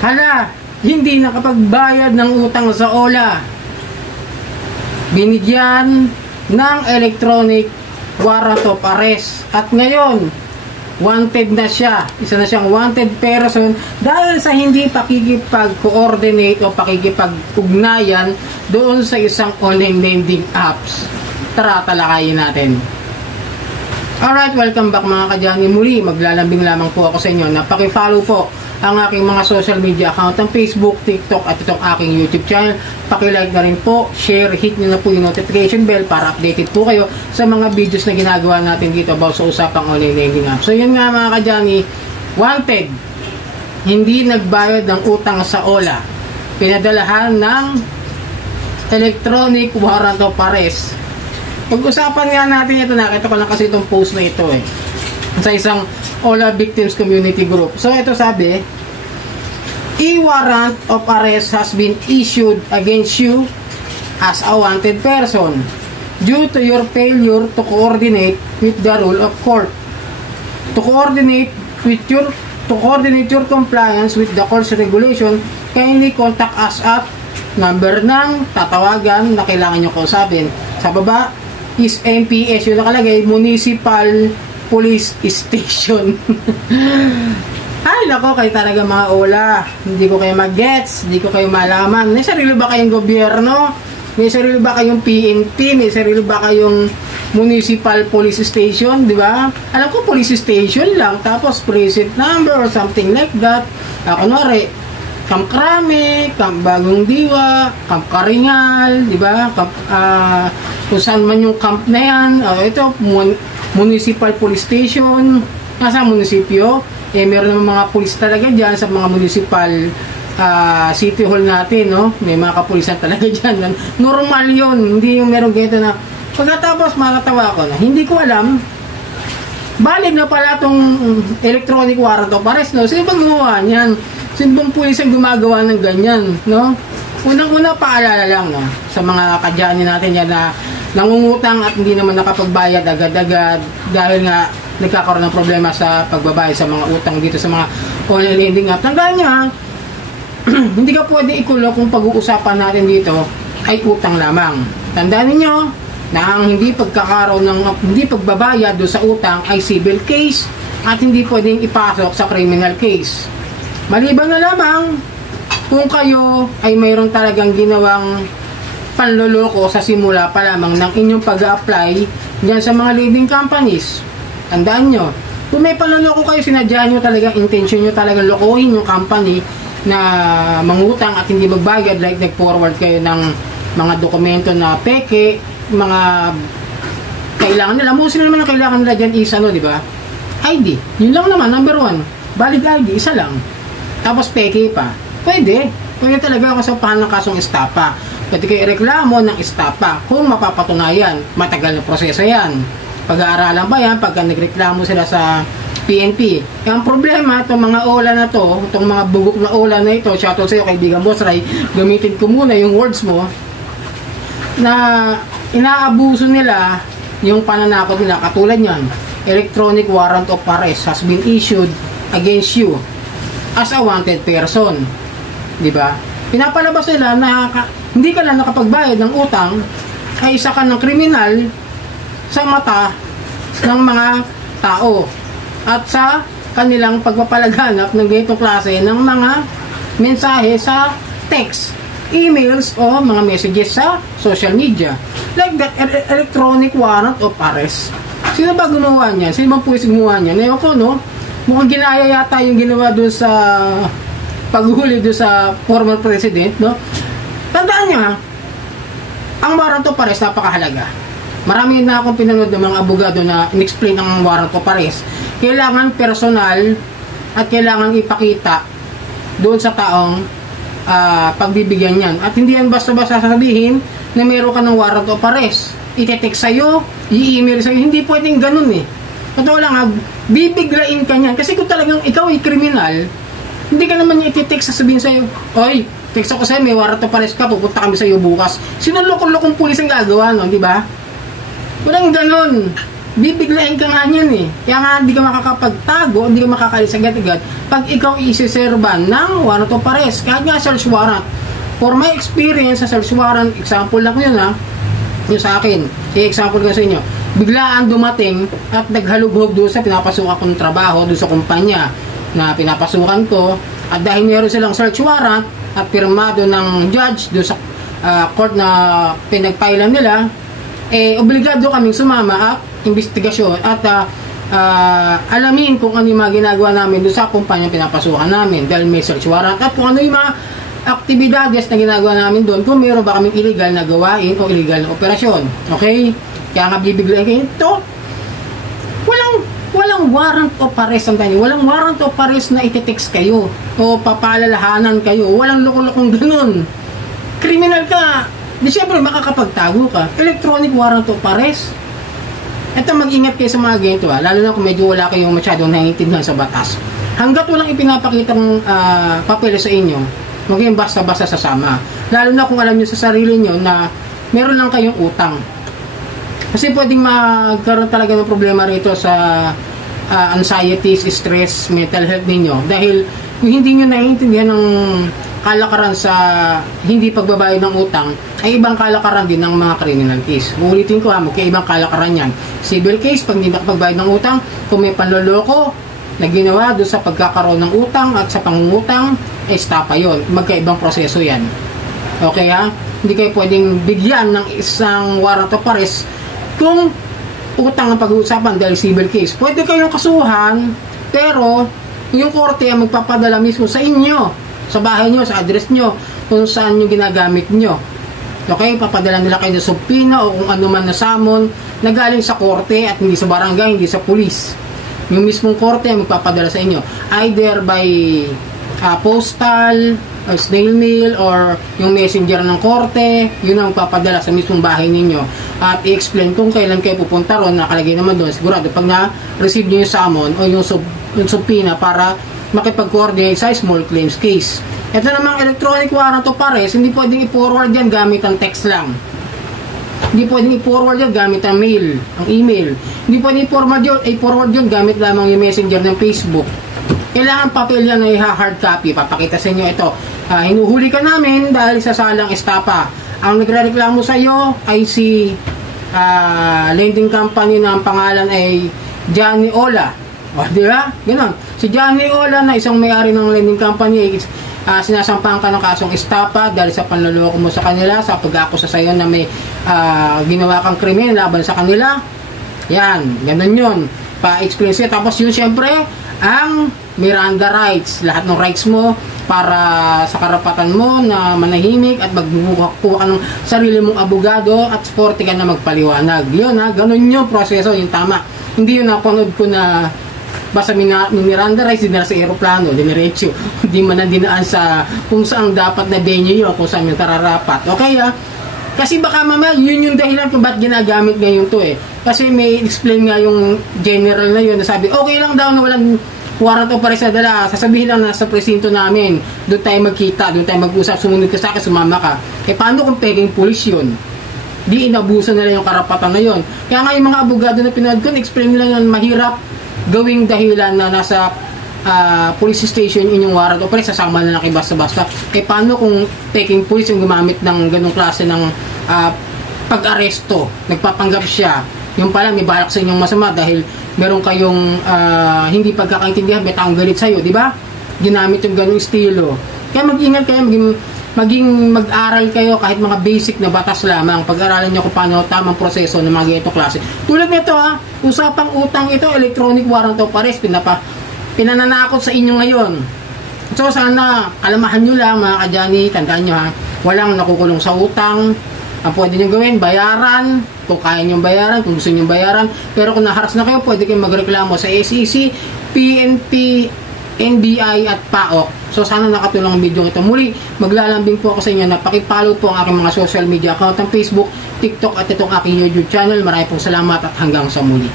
Hala, hindi nakapagbayad ng utang sa OLA. Binigyan ng electronic warrant of arrest. At ngayon, wanted na siya. Isa na siyang wanted person dahil sa hindi pakikipag-coordinate o pakikipag-ugnayan doon sa isang online lending apps. Tara, talakayin natin. Alright, welcome back mga kadyani. Muli, maglalambing lamang po ako sa inyo na paki-follow po ang aking mga social media account ng Facebook, TikTok at itong aking YouTube channel. Paki-like na rin po, share, hit nyo na po yung notification bell para updated po kayo sa mga videos na ginagawa natin dito about sa usapang online lending app. So yun nga mga kadyani, wanted, hindi nagbayad ng utang sa OLA, pinadalahan ng electronic warrant of arrest. Pag-usapan nga natin ito, nakita ko lang kasi itong post na ito sa isang OLA Victims Community Group. So ito sabi, e-warrant of arrest has been issued against you as a wanted person due to your failure to coordinate with the rule of court. To coordinate your compliance with the court's regulation, kindly contact us at number ng tatawagan na kailangan nyo kausapin. Sa baba is MPS, yung nakalagay, Municipal Police Station. Ay, nako, kayo talaga mga OLA. Hindi ko kayo mag-gets, hindi ko kayo malaman. May sarili ba kayong gobyerno? May sarili ba kayong PNP? May sarili ba kayong Municipal Police Station? Di ba? Alam ko, police station lang. Tapos, precinct number or something like that. Kunwari, Camp Krame, Camp Bagong Diwa, Camp Karingal, di ba? Kung saan man yung camp na yan. Ito, Municipal Police Station. Nasa munisipyo. Meron ng mga pulis talaga dyan sa mga municipal city hall natin, no? May mga kapulisan talaga dyan. Normal yun. Hindi yung meron ganito na pagkatapos makatawa ko na hindi ko alam valid na pala itong electronic warrant of arrest, no? Sino bang gumawa niyan? Sino bang pulis ang gumagawa ng ganyan, no? Unang-una paalala lang, no? Sa mga kadyani natin yan na nangungutang at hindi naman nakapagbayad agad-agad dahil nga nagkakaroon ng problema sa pagbabayad sa mga utang dito sa mga online lending app. Tandaan nyo ha, hindi ka pwede ikulong kung pag-uusapan natin dito ay utang lamang. Tandaan niyo na ang hindi pagkakaroon ng hindi pagbabayad do sa utang ay civil case at hindi pwedeng ipasok sa criminal case. Maliban na lamang kung kayo ay mayroon talagang ginawang panloloko sa simula pa lamang ng inyong pag-a-apply dyan sa mga leading companies. Tandaan nyo, kung may panloloko kayo, sinadya nyo talaga, intention nyo talaga lokohin yung company na mangutang at hindi magbayad, like nag-forward kayo ng mga dokumento na peke, mga kailangan nila. Mostly naman ang kailangan nila dyan is di ba? ID. Yun lang naman, number 1. Valid ID, isa lang. Tapos peke pa. Pwede talaga kasampahan ng kasong estapa. Pwede kayo ireklamo ng estapa kung mapapatunayan. Matagal na proseso yan. Pag-aaralan ba yan pagka nagreklamo sila sa PNP? Ang problema, itong mga OLA na to, itong mga bugok na OLA na ito, shoutout sa iyo kaibigan Boss Ray, gamitin ko muna yung words mo, na inaabuso nila yung pananakot nila. Katulad yan, electronic warrant of arrest has been issued against you as a wanted person. Diba? Pinapalabas nila na hindi ka lang nakapagbayad ng utang ay isa ka ng kriminal sa mata ng mga tao at sa kanilang pagpapalaganap ng ganitong klase ng mga mensahe sa text, emails o mga messages sa social media like that electronic warrant of arrest. Sino ba gumawa niyan? Sino bang pulis gumawa niyan? Ngayon ko, no? Mukhang ginaya yata yung ginawa doon sa paghuli doon sa former president, no? Tandaan nyo ha, ang warrant of arrest napakahalaga. Marami na akong pinanood ng mga abogado na in-explain ang warrant of arrest. Kailangan personal at kailangan ipakita doon sa taong pagbibigyan yan. At hindi yan basta-basta sasabihin na meron ka ng warrant of arrest. Ite-text sa'yo, i-email sa'yo. Hindi pwedeng ganun eh. Totoo lang, bibiglain ka niyan. Kasi kung talagang ikaw ay kriminal, hindi ka naman niya iti-text sasabihin sa'yo, oy, text ako sa'yo, may warrant of arrest ka, pupunta kami sa'yo bukas. Sino lokong-lokong pulis ang gagawa nun, di ba? Walang ganun. bibiglain ka nga niyan eh. Kaya nga hindi ka makakapagtago, hindi ka makakalis agad-agad pag ikaw isiserban ng warrant of arrest. Kahit nga search warrant. For my experience sa search warrant, example lang yun ha, yung sa akin, example ko sa inyo, biglaan dumating at naghalughog doon sa pinapasukan kong trabaho, doon sa kumpanya na pinapasukan ko, at dahil meron silang search warrant at pirmado ng judge doon sa court na pinagpailan nila, obligado kaming sumama at investigasyon at alamin kung ano yung mga ginagawa namin doon sa kumpanya pinapasukan namin dahil may search warrant, at kung ano yung mga aktibidades na ginagawa namin doon, kung meron ba kaming illegal na gawain o illegal na operasyon. Okay? Kaya nga bibiglayin kayo ito. Walang warrant of arrest ang tayo. Walang warrant of arrest na iti-text kayo o papaalalahanan kayo. Walang loko-lokong ganun. Criminal ka. Di syempre makakapagtago ka. Electronic warrant of arrest. Ito, mag-ingat kayo sa mga ganito lalo na kung medyo wala kayong masyadong naiintindihan sa batas. Hanggat walang ipinapakitang papel sa inyo, huwag kayong basta-basta sasama. Lalo na kung alam nyo sa sarili nyo na meron lang kayong utang. Kasi pwedeng magkaroon talaga ng problema rito sa anxieties, stress, mental health ninyo. Dahil kung hindi nyo naiintindihan ng kalakaran sa hindi pagbabayad ng utang, ay ibang kalakaran din ng mga criminal case. Uulitin ko magkaibang kalakaran yan. Civil case, pag hindi nakapagbayad ng utang, kung may panloloko na ginawa doon sa pagkakaroon ng utang at sa pangungutang, estapa yon. Magkaibang proseso yan. Okay ha? Hindi kayo pwedeng bigyan ng isang warrant of arrest kung utang ang pag-uusapan dahil civil case. Pwede kayong kasuhan, pero yung korte ang magpapadala mismo sa inyo, sa bahay nyo, sa address nyo, kung saan nyo ginagamit nyo. Okay? Papadala nila kayo ng subpoena o kung ano man na summon na galing sa korte at hindi sa barangay, hindi sa pulis. Yung mismong korte ang magpapadala sa inyo. Either by postal, snail mail, or yung messenger ng korte, yun ang papadala sa mismong bahay ninyo. At i-explain kung kailan kayo pupunta ron, nakalagay naman doon, sigurado pag na-receive nyo yung summon o yung subpoena para makipag-coordinate sa small claims case. Ito namang electronic warrant of arrest, hindi pwedeng i-forward yan gamit ang text lang. Hindi pwedeng i-forward yan gamit ang mail, ang email. Hindi pwedeng i-forward yun gamit lamang yung messenger ng Facebook. Kailangan papel yan na hard copy. Papakita sa inyo ito. Hinuhuli ka namin dahil sa salang estapa. Ang nagrereklamo sa iyo ay si lending company na ang pangalan ay Johnny Ola. O, di ba? Ganon. Si Johnny Ola na isang may-ari ng lending company, sinasampahan ka ng kasong estapa dahil sa panloloko mo sa kanila, sa pag-akusa sa iyo na may ginawa kang krimen laban sa kanila. Yan. Ganon yun. Pa-explain siya. Tapos yun, syempre, ang Miranda rights, lahat ng rights mo para sa karapatan mo na manahimik at magbubukuha ka ng sarili mong abogado at sporty ka na magpaliwanag. Yun ganun yung proseso, yung tama. Hindi yun napanood ko na basta Miranda rights, dinala sa aeroplano, diniretso, hindi man na dinaan sa kung saan dapat na venue yun, kung saan yung tararapat. Okay kasi baka mamaya yun yung dahilan kung ba't ginagamit ngayon to kasi may explain nga yung general na yun na sabi okay lang daw na walang warrant of arrest na dala, sasabihin lang na sa presinto namin, doon tayo magkita, doon tayo mag-usap, sumunod ka sa akin, sumama ka. Paano kung peking pulis yun? Di inabuso nila yung karapatan na yun. Kaya nga yung mga abogado na pinanood ko, explain nila yung mahirap gawing dahilan na nasa police station inyong warrant of arrest, sasama na lang kayo basta-basta. Paano kung peking pulis yung gumamit ng ganong klase ng pag-aresto, nagpapanggap siya, yung pala may balak sa inyong masama dahil meron kayong hindi pagkakaintindihan, may taong galit sa'yo, di ba? Ginamit yung ganung estilo. Kaya mag-ingat kayo, maging mag-aral kayo kahit mga basic na batas lamang. Pag-aralan nyo kung paano tamang proseso ng mga ganito klase. Tulad nito usapang utang ito, electronic warrant of arrest, pinananakot sa inyo ngayon. So sana kalamahan nyo lang mga ka-Johnny, tandaan nyo walang nakukulong sa utang. Ang pwede nyo gawin, bayaran, kung kaya nyo bayaran, kung gusto nyo bayaran. Pero kung naharas na kayo, pwede kayong magreklamo sa SEC, PNP, NBI at PAOK. So sana nakatulong ang video ito. Muli, maglalambing po ako sa inyo na pakipollow po ang aking mga social media account ng Facebook, TikTok at itong aking YouTube channel. Maraming pong salamat at hanggang sa muli.